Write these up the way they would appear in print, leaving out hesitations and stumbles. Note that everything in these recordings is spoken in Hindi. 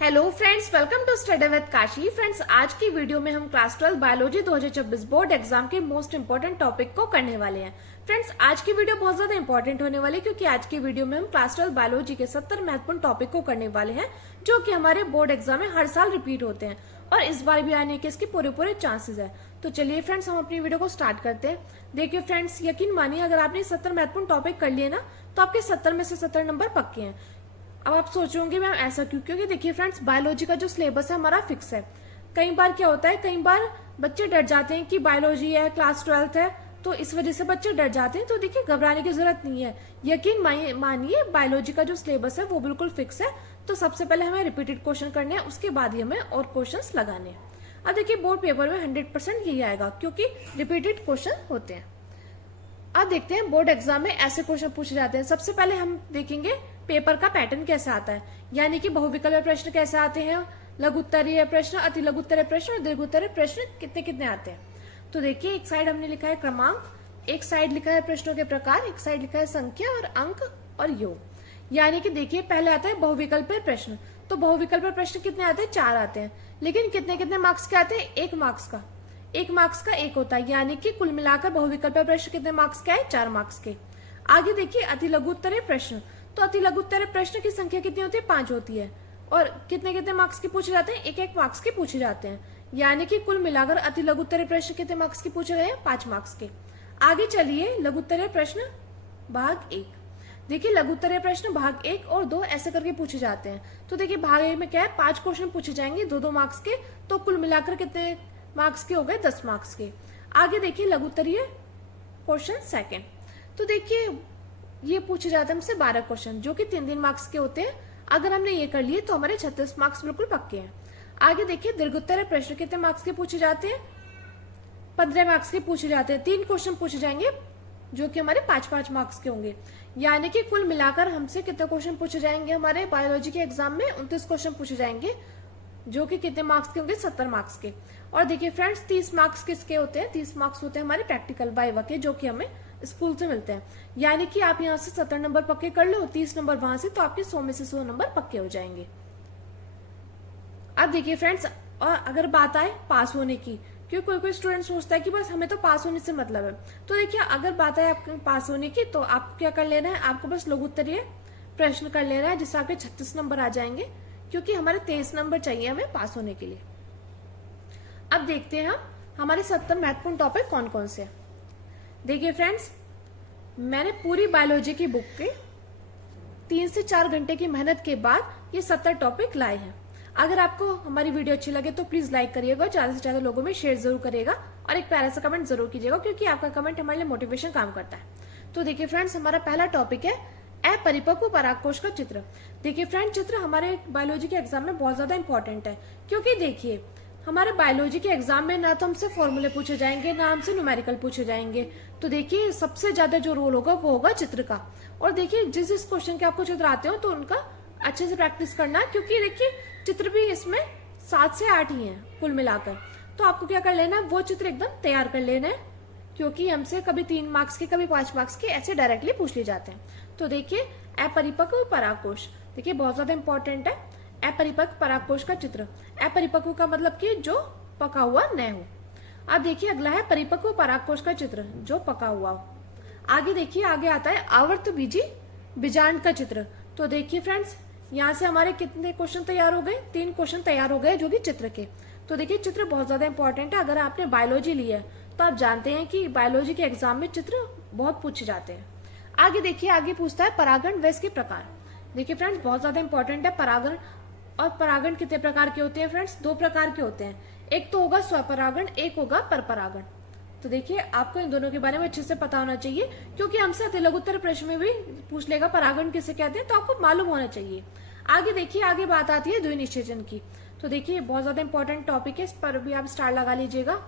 Hello friends, welcome to study with Kashi. Friends, आज की वीडियो में हम क्लास 12 बायोलॉजी 2026 बोर्ड एग्जाम के मोस्ट इंपोर्टेंट टॉपिक को करने वाले हैं। फ्रेंड्स, आज की वीडियो बहुत ज्यादा इंपॉर्टेंट होने वाली है क्योंकि आज की वीडियो में हम क्लास 12 बायोलॉजी के 70 महत्वपूर्ण टॉपिक को करने वाले हैं जो कि हमारे बोर्ड एग्जाम में हर साल रिपीट होते हैं और इस बार भी आने के इसके पूरे चांसेस है। तो चलिए फ्रेंड्स, हम अपनी वीडियो को स्टार्ट करते हैं। देखिए फ्रेंड्स, यकीन मानिए अगर आपने 70 महत्वपूर्ण टॉपिक कर लिए ना तो आपके 70 में से 70 नंबर पक्के हैं। अब आप सोच रहे होंगे मैम ऐसा क्यों? क्योंकि देखिए फ्रेंड्स, बायोलॉजी का जो सिलेबस है हमारा फिक्स है। कई बार क्या होता है, कई बार बच्चे डर जाते हैं कि बायोलॉजी है, क्लास 12 है, तो इस वजह से बच्चे डर जाते हैं। तो देखिए घबराने की जरूरत नहीं है। यकीन मानिए बायोलॉजी का जो सिलेबस है वो बिल्कुल फिक्स है। तो सबसे पहले हमें रिपीटेड क्वेश्चन करने हैं, उसके बाद ही हमें और क्वेश्चन लगाने हैं। अब देखिए बोर्ड पेपर में 100% यही आएगा क्योंकि रिपीटेड क्वेश्चन होते हैं। अब देखते हैं बोर्ड एग्जाम में ऐसे क्वेश्चन पूछे जाते हैं। सबसे पहले हम देखेंगे पेपर का पैटर्न कैसा आता है, यानी कि बहुविकल्पीय प्रश्न कैसे आते हैं, लघु उत्तरीय प्रश्न, अति लघु उत्तरीय प्रश्न और दीर्घ उत्तरीय प्रश्न कितने कितने आते हैं। तो देखिए एक साइड हमने लिखा है क्रमांक, एक साइड लिखा है प्रश्नों के प्रकार, एक साइड लिखा है संख्या और अंक और योग। यानी कि देखिए पहले आता है बहुविकल्पीय प्रश्न। तो बहुविकल्पीय प्रश्न कितने आते हैं? 4 आते हैं। लेकिन कितने कितने मार्क्स के आते हैं? 1 मार्क्स का। 1 मार्क्स का 1 होता है, यानी कि कुल मिलाकर बहुविकल्पीय प्रश्न कितने मार्क्स के आए? 4 मार्क्स के। आगे देखिए अति लघु उत्तरीय प्रश्न। तो अति लघु उत्तरीय प्रश्न की संख्या कितनी होती है? 5 होती है और कितने कितने मार्क्स के पूछे जाते हैं? 1-1 मार्क्स के पूछे जाते हैं। यानी कि कुल मिलाकर अति लघु उत्तरीय प्रश्न कितने मार्क्स के पूछे गए हैं? 5 मार्क्स के। आगे चलिए लघु उत्तरीय प्रश्न भाग 1। देखिए लघु उत्तरीय प्रश्न भाग 1 और 2 ऐसे करके पूछे जाते हैं। तो देखिए भाग 1 में क्या है, 5 क्वेश्चन पूछे जाएंगे 2-2 मार्क्स के। तो कुल मिलाकर कितने मार्क्स के हो गए? 10 मार्क्स के। आगे देखिए लघु उत्तरीय क्वेश्चन सेकंड। तो देखिए ये पूछे जाते हैं हमसे 12 क्वेश्चन जो कि 3-3 मार्क्स के होते हैं। अगर हमने ये कर लिए तो हमारे 36 मार्क्स बिल्कुल पक्के हैं। आगे देखिए दीर्घ उत्तरीय प्रश्न कितने मार्क्स के पूछे जाते हैं? 15 मार्क्स के पूछे जाते हैं। 3 क्वेश्चन पूछे जाएंगे जो कि हमारे 5-5 मार्क्स के होंगे। यानी कि कुल मिलाकर हमसे कितने क्वेश्चन पूछे जाएंगे? हमारे बायोलॉजी के एग्जाम में 29 क्वेश्चन पूछे जाएंगे जो कि कितने मार्क्स के होंगे? 70 मार्क्स के। और देखिए फ्रेंड्स 30 मार्क्स किसके होते हैं? 30 मार्क्स होते हैं हमारे प्रैक्टिकल वाइवा के, जो कि हमें स्कूल से मिलते हैं। यानी कि आप यहाँ से 70 नंबर पक्के कर लो, 30 नंबर वहां से, तो आपके 100 में से 100 नंबर पक्के हो जाएंगे। अब देखिए फ्रेंड्स, और अगर बात आए पास होने की, क्योंकि कोई स्टूडेंट सोचता है कि बस हमें तो पास होने से मतलब है। तो देखिए अगर बात आए आपके पास होने की तो आपको क्या कर लेना है, आपको बस लघु उत्तरीय प्रश्न कर लेना है जिससे आपके 36 नंबर आ जाएंगे, क्योंकि हमारे 23 नंबर चाहिए हमें पास होने के लिए। अब देखते हैं हम हमारे 70 महत्वपूर्ण टॉपिक कौन कौन से हैं। देखिए फ्रेंड्स, मैंने पूरी बायोलॉजी की बुक के 3 से 4 घंटे की मेहनत के बाद ये 70 टॉपिक लाए हैं। अगर आपको हमारी वीडियो अच्छी लगे तो प्लीज लाइक करिएगा, ज्यादा से ज्यादा लोगों में शेयर जरूर करिएगा और एक प्यारा सा कमेंट जरूर कीजिएगा, क्योंकि आपका कमेंट हमारे लिए मोटिवेशन काम करता है। तो देखिए फ्रेंड्स, हमारा पहला टॉपिक है अपरिपक्व परागकोश का चित्र। देखिए फ्रेंड, चित्र हमारे बायोलॉजी के एग्जाम में बहुत ज्यादा इंपॉर्टेंट है, क्योंकि देखिए हमारे बायोलॉजी के एग्जाम में ना तो हमसे फॉर्मूले पूछे जाएंगे, ना हमसे न्यूमेरिकल पूछे जाएंगे। तो देखिए सबसे ज्यादा जो रोल होगा वो होगा चित्र का। और देखिए जिस क्वेश्चन के आपको चित्र आते हो तो उनका अच्छे से प्रैक्टिस करना, क्योंकि देखिए चित्र भी इसमें 7 से 8 ही हैं कुल मिलाकर। तो आपको क्या कर लेना है, वो चित्र एकदम तैयार कर लेना है, क्योंकि हमसे कभी 3 मार्क्स के कभी 5 मार्क्स के ऐसे डायरेक्टली पूछ लिए जाते हैं। तो देखिए अपरिपक्व परागकोश, देखिए बहुत ज्यादा इंपॉर्टेंट है। अपरिपक्व परागकोश का चित्र, अपरिपक्व का मतलब कि जो पका हुआ न हो। अब देखिए अगला है परिपक्व परागकोश का चित्र, जो पका हुआ हो। आगे देखिए आगे आता है आवर्त बीजी बीजांड का चित्र। तो देखिए फ्रेंड्स, यहाँ से हमारे कितने क्वेश्चन तैयार हो गए? 3 क्वेश्चन तैयार हो गए जो कि चित्र के। तो देखिए चित्र बहुत ज्यादा इंपॉर्टेंट है। अगर आपने बायोलॉजी ली है तो आप जानते हैं कि बायोलॉजी के एग्जाम में चित्र बहुत पूछे जाते हैं। आगे देखिए आगे पूछता है परागण व इसके प्रकार। देखिए फ्रेंड्स बहुत ज्यादा इंपॉर्टेंट है परागण। और परागण कितने प्रकार के होते हैं फ्रेंड्स? 2 प्रकार के होते हैं। एक तो होगा स्वपरागण, एक होगा परपरागण। तो देखिए आपको इन दोनों के बारे में अच्छे से पता होना चाहिए, क्योंकि हमसे अति लघु उत्तरीय प्रश्न में भी पूछ लेगा परागण किसे कहते हैं, तो आपको मालूम होना चाहिए। आगे देखिए आगे बात आती है द्विनिषेचन की। तो देखिए बहुत ज्यादा इंपॉर्टेंट टॉपिक है, इस पर भी आप स्टार लगा लीजिएगा।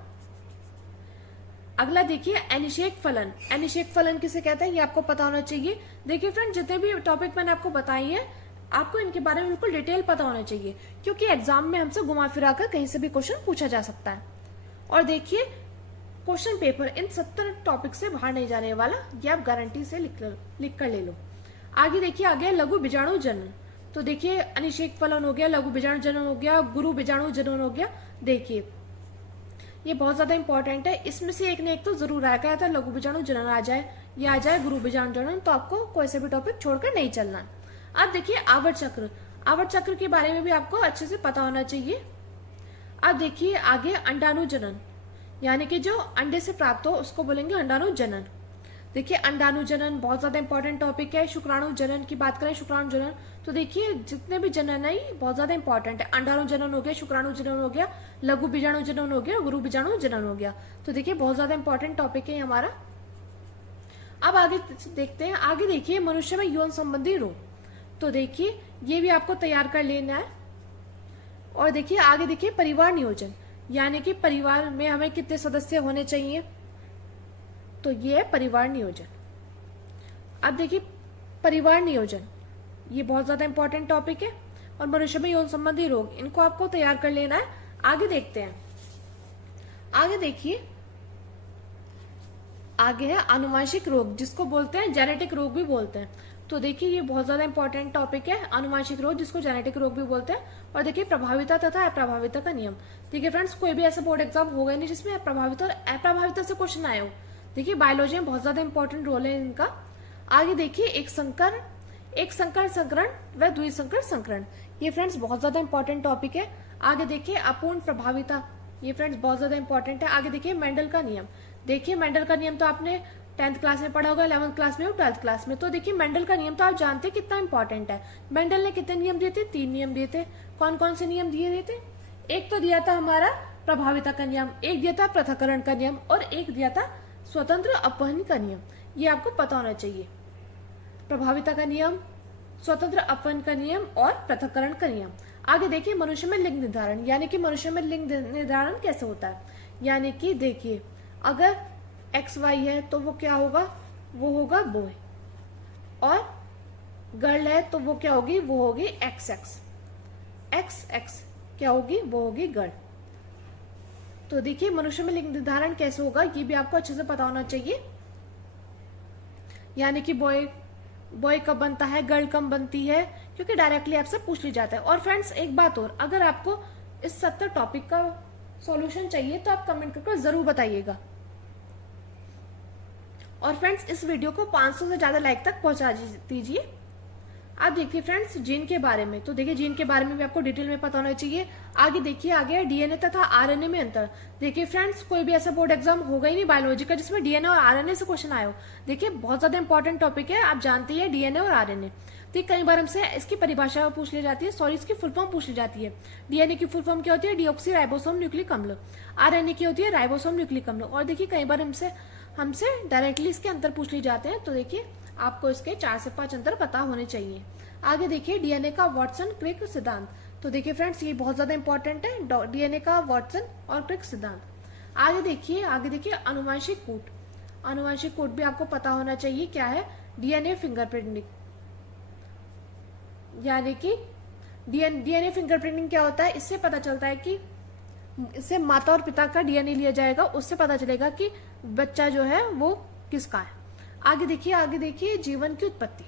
अगला देखिए अनिषेक फलन। अनिषेक फलन किसे कहते हैं ये आपको पता होना चाहिए। देखिए फ्रेंड, जितने भी टॉपिक मैंने आपको बताई है आपको इनके बारे में बिल्कुल डिटेल पता होना चाहिए, क्योंकि एग्जाम में हमसे घुमा फिरा कर कहीं से भी क्वेश्चन पूछा जा सकता है। और देखिए क्वेश्चन पेपर इन 70 टॉपिक से बाहर नहीं जाने वाला, ये आप गारंटी से लिख कर ले लो। आगे देखिए आगे लघु बीजाणु जनन। तो देखिए अनिषेक फलन हो गया, लघु बीजाणु जनन हो गया, गुरु बीजाणु जनन हो गया। देखिए ये बहुत ज्यादा इंपॉर्टेंट है, इसमें से एक न एक तो जरूर आएगा, या तो लघु बीजाणु जनन आ जाए या आ जाए गुरु बीजाणु जनन, तो आपको कोई से भी टॉपिक छोड़कर नहीं चलना। अब देखिए आवर्त चक्र, आवर्त चक्र के बारे में भी आपको अच्छे से पता होना चाहिए। अब देखिए आगे अंडाणु जनन, यानी कि जो अंडे से प्राप्त हो उसको बोलेंगे अंडाणु जनन। देखिए अंडाणु जनन बहुत ज्यादा इंपॉर्टेंट टॉपिक है। शुक्राणु जनन की बात करें, शुक्राणु जनन, तो देखिए जितने भी जनन है ये बहुत ज्यादा इंपॉर्टेंट है। अंडाणु जनन हो गया, शुक्राणु जनन हो गया, लघु बीजाणु जनन हो गया, गुरु बीजाणु जनन हो गया। तो देखिए बहुत ज्यादा इंपॉर्टेंट टॉपिक है हमारा। अब आगे देखते हैं, आगे देखिए मनुष्य में यौन संबंधी रोग, तो देखिए ये भी आपको तैयार कर लेना है। और देखिए आगे देखिए परिवार नियोजन, यानी कि परिवार में हमें कितने सदस्य होने चाहिए, तो ये है परिवार नियोजन। अब देखिए परिवार नियोजन ये बहुत ज्यादा इंपॉर्टेंट टॉपिक है। और मनुष्य में यौन संबंधी रोग, इनको आपको तैयार कर लेना है। आगे देखते हैं, आगे देखिए आगे है आनुवांशिक रोग, जिसको बोलते हैं जेनेटिक रोग भी बोलते हैं। तो देखिए ये बहुत ज्यादा इंपॉर्टेंट टॉपिक है, आनुवांशिक रोग जिसको जेनेटिक रोग भी बोलते हैं। और देखिए प्रभाविता तथा अप्रभाविता का नियम। देखिए फ्रेंड्स कोई भी ऐसा बोर्ड एग्जाम होगा नहीं जिसमें प्रभाविता और अप्रभाविता से क्वेश्चन आए हो। देखिए बायोलॉजी में बहुत ज्यादा इंपॉर्टेंट रोल है इनका। आगे देखिए एक संकर संकरण व द्विसंकर संकरण, ये फ्रेंड्स बहुत ज्यादा इंपॉर्टेंट टॉपिक है। आगे देखिए अपूर्ण प्रभाविता, ये फ्रेंड्स बहुत ज्यादा इंपॉर्टेंट है। आगे देखिए मेंडल का नियम, देखिए मेंडल का नियम तो आपने 10th क्लास में पढ़ा होगा, 11th क्लास में और 12th क्लास में। तो देखिए मेंडल का नियम तो आप जानते हैं कितना इंपॉर्टेंट है। मेंडल ने कितने नियम दिए थे? 3 नियम दिए थे। कौन कौन से नियम दिए थे? एक तो दिया था हमारा प्रभाविता का नियम, एक दिया था पृथक्करण का नियम और एक दिया था स्वतंत्र अपवहन का नियम। ये आपको पता होना चाहिए, प्रभाविता का नियम, स्वतंत्र अपवहन का नियम और पृथक्करण का नियम। आगे देखिए मनुष्य में लिंग निर्धारण, यानी कि मनुष्य में लिंग निर्धारण कैसे होता है। यानी कि देखिए अगर XY है तो वो क्या होगा? वो होगा बॉय, और गर्ल है तो वो क्या होगी? वो होगी XX। XX क्या होगी? वो होगी गर्ल। तो देखिए मनुष्य में लिंग निर्धारण कैसे होगा ये भी आपको अच्छे से पता होना चाहिए। यानी कि बॉय कब बनता है, गर्ल कब बनती है, क्योंकि डायरेक्टली आपसे पूछ ली जाता है। और फ्रेंड्स एक बात और, अगर आपको इस 70 टॉपिक का सॉल्यूशन चाहिए तो आप कमेंट करके जरूर बताइएगा। और फ्रेंड्स इस वीडियो को 500 से ज्यादा लाइक तक पहुंचा दीजिए। अब देखिए फ्रेंड्स जीन के बारे में, तो देखिए जीन के बारे में भी आपको डिटेल में पता होना चाहिए। आगे देखिए आगे डीएनए तथा आरएनए में अंतर। देखिए फ्रेंड्स कोई भी ऐसा बोर्ड एग्जाम होगा ही नहीं बायोलॉजी का जिसमें डीएनए और आरएनए से क्वेश्चन आए हो। देखिए बहुत ज्यादा इंपॉर्टेंट टॉपिक है, आप जानते हैं डीएनए और आरएनए। तो कई बार हमसे इसकी परिभाषा पूछ ली जाती है, सॉरी इसकी फुल फॉर्म पूछ ली जाती है। डीएनए की फुल फॉर्म क्या होती है? डीऑक्सी राइबोसोम न्यूक्लिक अम्ल। आरएनए की होती है राइबोसोम न्यूक्लिक अम्ल। और देखिए कई बार हमसे डायरेक्टली इसके अंतर पूछ ली जाते हैं। तो देखिए आपको इसके 4 से 5 अंतर पता होने चाहिए। आगे देखिए डीएनए का वाटसन क्रिक सिद्धांत। तो देखिए फ्रेंड्स ये बहुत ज्यादा इंपॉर्टेंट है, डीएनए का वाटसन और क्रिक सिद्धांत। आगे देखिए आनुवंशिक कूट। आनुवंशिक कूट भी आपको पता होना चाहिए क्या है? DNA fingerprinting. यानी कि डीएनए फिंगरप्रिंटिंग क्या होता है? इससे पता चलता है कि इससे माता और पिता का डीएनए लिया जाएगा, उससे पता चलेगा कि बच्चा जो है वो किसका है। आगे देखिए जीवन की उत्पत्ति।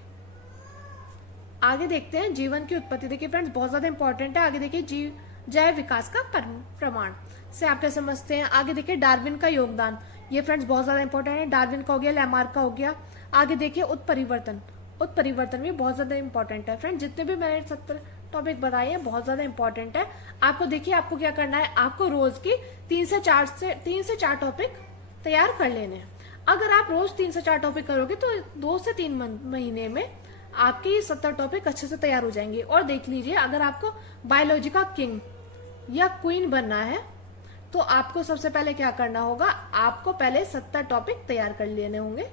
आगे देखते हैं जीवन की उत्पत्ति। देखिए फ्रेंड्स बहुत ज्यादा इंपॉर्टेंट है। आगे देखिए जैव विकास का प्रमाण से आप क्या समझते हैं। आगे देखिए डार्विन का योगदान, ये फ्रेंड्स बहुत ज्यादा इंपॉर्टेंट है। डार्विन का हो गया, लैमार्क का हो गया। आगे देखिए उत्परिवर्तन भी बहुत ज्यादा इंपॉर्टेंट है। फ्रेंड्स जितने भी मैंने 70 टॉपिक बताए हैं बहुत ज्यादा इंपॉर्टेंट है। आपको देखिए आपको क्या करना है, आपको रोज की 3 से 4 टॉपिक तैयार कर लेने हैं। अगर आप रोज 3 से 4 टॉपिक करोगे तो 2 से 3 महीने में आपके ये 70 टॉपिक अच्छे से तैयार हो जाएंगे। और देख लीजिए अगर आपको बायोलॉजी का किंग या क्वीन बनना है तो आपको सबसे पहले क्या करना होगा, आपको पहले 70 टॉपिक तैयार कर लेने होंगे,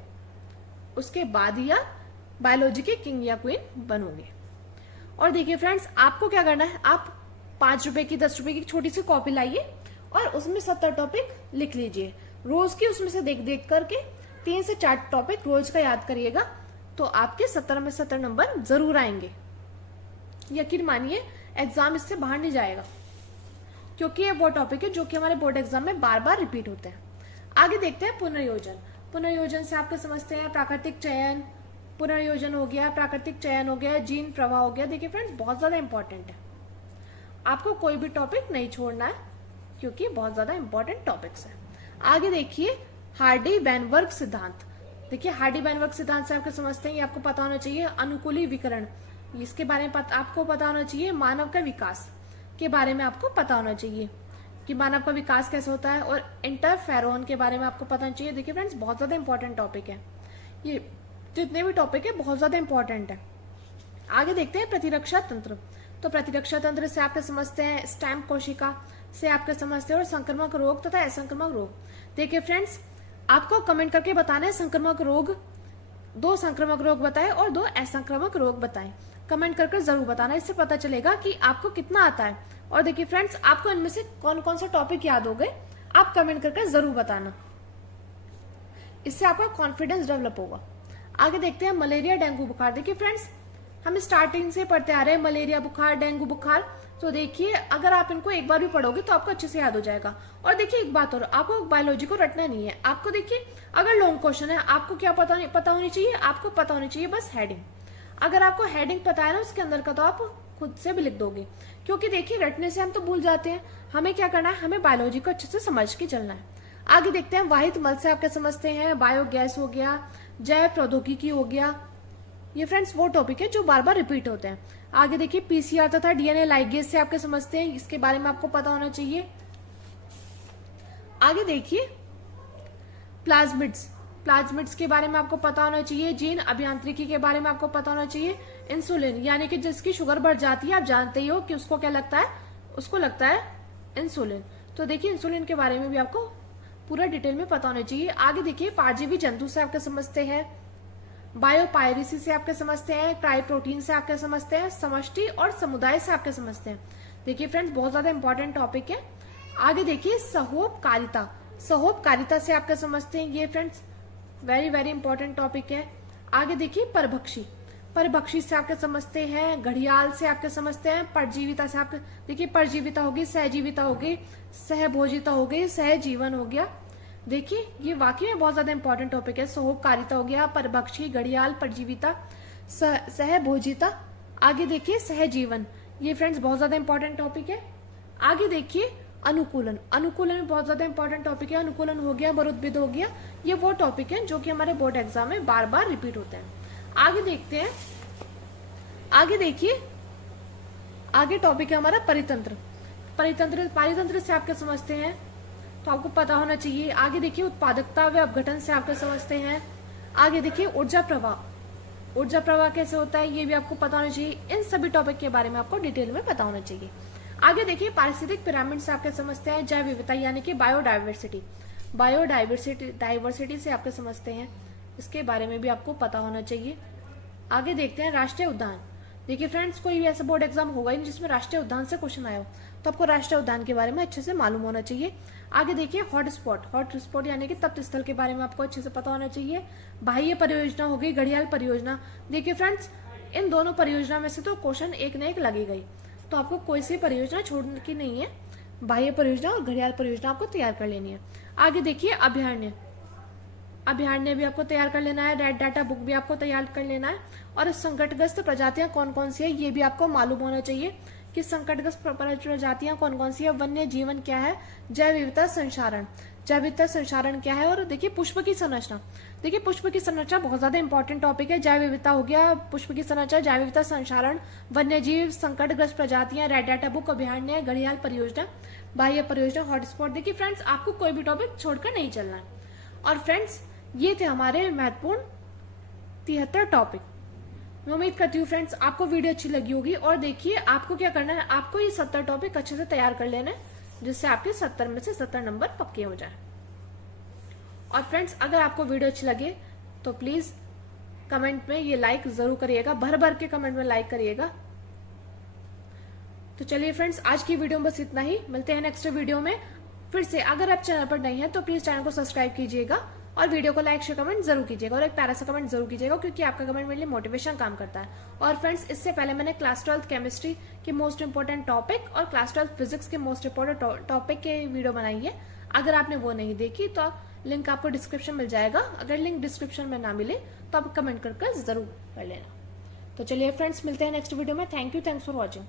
उसके बाद ही आप बायोलॉजी के किंग या क्वीन बनोगे। और देखिए फ्रेंड्स आपको क्या करना है, आप 5 रुपए की 10 रुपए की छोटी सी कॉपी लाइए और उसमें 70 टॉपिक लिख लीजिए रोज की। उसमें से देख करके 3 से 4 टॉपिक रोज का याद करिएगा तो आपके 70 में 70 नंबर जरूर आएंगे। यकीन मानिए एग्जाम इससे बाहर नहीं जाएगा, क्योंकि ये वो टॉपिक है जो कि हमारे बोर्ड एग्जाम में बार बार रिपीट होते हैं। आगे देखते हैं पुनर्योजन। पुनर्योजन से आपके समझते हैं प्राकृतिक चयन, पुनर्योजन हो गया, प्राकृतिक चयन हो गया, जीन प्रवाह हो गया। देखिए फ्रेंड्स बहुत ज्यादा इंपॉर्टेंट है, आपको कोई भी टॉपिक नहीं छोड़ना है क्योंकि बहुत ज्यादा इंपॉर्टेंट टॉपिक्स है। आगे देखिए हार्डी वेनबर्ग सिद्धांत। देखिए हार्डी वेनबर्ग सिद्धांत से आपको समझते हैं, ये आपको पता होना चाहिए। अनुकूली विकरण, इसके बारे में आपको पता होना चाहिए। मानव का विकास के बारे में आपको पता होना चाहिए कि मानव का विकास कैसे होता है, और इंटरफेरोन के बारे में आपको पता होना चाहिए। देखिए फ्रेंड्स बहुत ज्यादा इंपॉर्टेंट टॉपिक है, ये जितने भी टॉपिक है बहुत ज्यादा इंपॉर्टेंट है। आगे देखते हैं प्रतिरक्षा तंत्र। तो प्रतिरक्षा तंत्र से आपके समझते हैं स्टेम कोशिका से आपके समझते हैं, और संक्रामक रोग तथा असंक्रामक रोग। देखिए फ्रेंड्स आपको कमेंट करके बताना है संक्रामक रोग, 2 संक्रामक रोग बताएं और 2 असंक्रामक रोग बताएं। कमेंट करके जरूर बताना, इससे पता चलेगा कि आपको कितना आता है। और देखिए फ्रेंड्स आपको इनमें से कौन कौन से टॉपिक याद हो गए आप कमेंट करके जरूर बताना, इससे आपका कॉन्फिडेंस डेवलप होगा। आगे देखते हैं मलेरिया डेंगू बुखार। देखिए फ्रेंड्स हम स्टार्टिंग से पढ़ते आ रहे हैं मलेरिया बुखार, डेंगू बुखार। तो देखिए अगर आप इनको एक बार भी पढ़ोगे तो आपको अच्छे से याद हो जाएगा। और देखिए एक बात और, आपको बायोलॉजी को रटना नहीं है। आपको देखिए अगर लॉन्ग क्वेश्चन है आपको क्या पता होनी चाहिए, आपको पता होनी चाहिए बस हेडिंग। अगर आपको हेडिंग पता है ना उसके अंदर का, तो आप खुद से भी लिख दोगे। क्योंकि देखिए रटने से हम तो भूल जाते हैं, हमें क्या करना है, हमें बायोलॉजी को अच्छे से समझ के चलना है। आगे देखते हैं वाहित मल से आपके समझते हैं बायोगैस हो गया, जैव प्रौद्योगिकी हो गया। ये फ्रेंड्स वो टॉपिक है जो बार बार रिपीट होते हैं। आगे देखिए पीसीआर तथा डीएनए लाइगेज से आपके समझते हैं, इसके बारे में आपको पता होना चाहिए। आगे देखिए प्लाज्मिड्स के बारे में आपको पता होना चाहिए। जीन अभियांत्रिकी के बारे में आपको पता होना चाहिए। इंसुलिन यानी कि जिसकी शुगर बढ़ जाती है, आप जानते ही हो कि उसको क्या लगता है, उसको लगता है इंसुलिन। तो देखिए इंसुलिन के बारे में भी आपको पूरा डिटेल में पता होना चाहिए। आगे देखिए परजीवी जंतु से आपके समझते हैं, बायोपायरेसी से आपके समझते हैं, क्रायोप्रोटीन से आपके समझते हैं, समष्टि और समुदाय से आपके समझते हैं। देखिए फ्रेंड्स बहुत ज्यादा इंपॉर्टेंट टॉपिक है। आगे देखिए सहोपकारिता से आपके समझते हैं, ये friends very very important topic है। आगे देखिए परभक्षी से आपके समझते हैं, घड़ियाल से आपके समझते हैं, परजीविता से आपके देखिए परजीविता होगी, सहजीविता होगी, सहभोजिता हो गई, सहजीवन हो गया। देखिए ये वाकई में बहुत ज्यादा इंपॉर्टेंट टॉपिक है। सहोपकारिता हो गया, परभक्षी, घड़ियाल, परजीविता, सहभोजिता। आगे देखिए सहजीवन, ये फ्रेंड्स बहुत ज्यादा इंपॉर्टेंट टॉपिक है। आगे देखिए अनुकूलन में बहुत ज्यादा इंपॉर्टेंट टॉपिक है। अनुकूलन हो गया, मरुद्भिद हो गया, ये वो टॉपिक है जो कि हमारे बोर्ड एग्जाम में बार बार रिपीट होते हैं। आगे देखते हैं, आगे देखिए आगे टॉपिक है हमारा परितंत्र से आपके समझते हैं, तो आपको पता होना चाहिए। आगे देखिए उत्पादकता व अपघटन से आपके समझते हैं। आगे देखिए ऊर्जा प्रवाह कैसे होता है, ये भी आपको पता होना चाहिए। इन सभी टॉपिक के बारे में आपको डिटेल में पता होना चाहिए। आगे देखिए पारिस्थितिक पिरामिड से आपके समझते हैं, जैव विविधता यानी कि बायोडाइवर्सिटी से आपके समझते हैं, इसके बारे में भी आपको पता होना चाहिए। आगे देखते हैं राष्ट्रीय उद्यान। देखिए फ्रेंड्स कोई भी ऐसा बोर्ड एग्जाम होगा ही नहीं जिसमें राष्ट्रीय उद्यान से क्वेश्चन आया हो, तो आपको राष्ट्रीय उद्यान के बारे में अच्छे से मालूम होना चाहिए। आगे देखिए हॉटस्पॉट यानी कि तप्त स्थल के बारे में आपको अच्छे से पता होना चाहिए। बाह्य परियोजना हो गई, घड़ियाल परियोजना। देखिए फ्रेंड्स इन दोनों परियोजना में से तो क्वेश्चन एक न एक लगेगा ही, तो आपको कोई सी परियोजना छोड़ने की नहीं है। बाह्य परियोजना और घड़ियाल परियोजना आपको तैयार कर लेनी है। आगे देखिए अभ्यारण्य भी आपको तैयार कर लेना है। रेड डाटा बुक भी आपको तैयार कर लेना है। और संकटग्रस्त प्रजातियां कौन कौन सी है ये भी आपको मालूम होना चाहिए कि संकटग्रस्त प्रजातियां कौन कौन सी है, वन्य जीवन क्या है, जैव विविधता संचारण क्या है। और देखिए पुष्प की संरचना, देखिए पुष्प की संरचना बहुत ज्यादा इंपॉर्टेंट टॉपिक है। जैव विविधता हो गया, पुष्प की संरचना, जैव विविधता संचारण, वन्य जीव, संकटग्रस्त प्रजातियां, रेड डाटा बुक, अभ्यारण्य, घड़ियाल परियोजना, बाह्य परियोजना, हॉटस्पॉट। देखिए फ्रेंड्स आपको कोई भी टॉपिक छोड़कर नहीं चलना है। और फ्रेंड्स ये थे हमारे महत्वपूर्ण 73 टॉपिक। मैं उम्मीद करती हूँ फ्रेंड्स आपको वीडियो अच्छी लगी होगी। और देखिए आपको क्या करना है, आपको ये 70 टॉपिक अच्छे से तैयार कर लेना है, जिससे आपके 70 में से 70 नंबर पक्के हो जाए। और फ्रेंड्स अगर आपको वीडियो अच्छी लगे तो प्लीज कमेंट में ये लाइक जरूर करिएगा, भर भर के कमेंट में लाइक करिएगा। तो चलिए फ्रेंड्स आज की वीडियो में बस इतना ही, मिलते हैं नेक्स्ट वीडियो में फिर से। अगर आप चैनल पर नए हैं तो प्लीज चैनल को सब्सक्राइब कीजिएगा और वीडियो को लाइक शेयर कमेंट जरूर कीजिएगा, और एक प्यारा सा कमेंट जरूर कीजिएगा क्योंकि आपका कमेंट मेरे लिए मोटिवेशन काम करता है। और फ्रेंड्स इससे पहले मैंने क्लास 12 केमिस्ट्री के मोस्ट इंपोर्टेंट टॉपिक और क्लास 12 फिजिक्स के मोस्ट इंपोर्टेंट टॉपिक के वीडियो बनाई है। अगर आपने वो नहीं देखी तो लिंक आपको डिस्क्रिप्शन मिल जाएगा। अगर लिंक डिस्क्रिप्शन में ना मिले तो आप कमेंट करके जरूर कर लेना। तो चलिए फ्रेंड्स, मिलते हैं नेक्स्ट वीडियो में। Thank you, thanks for watching.